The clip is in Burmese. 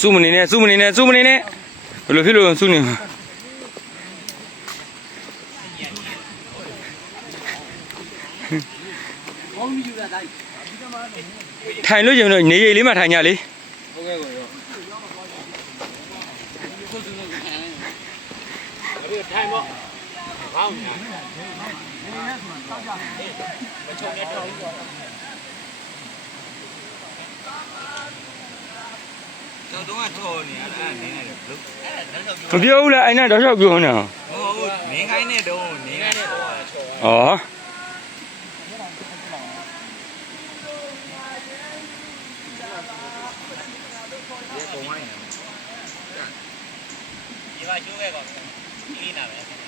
စုမနေနဲ့ဘယ်လိုဖြစ်လို့စုနေမှာထိုင်လို့ကျင်တော့နေရည်လေးမှထိုင်ကြလေဟုတ်ကဲ့ကိုရောထိုင်ပေါ့ဘောင်းညာမချုံရတော့တော့ထော်နေရတာနင်းနေတယ်ဘလို့မပြောဘူးလားအဲ့နဲ့တော့လျှောက်ပြောနေတာဟုတ်နင်းခိုင်းတဲ့တုံးနင်းခိုင်းတဲ့တုံးကချော်ဩဒီပါကျိုးခဲ့ကောဒီနာပဲ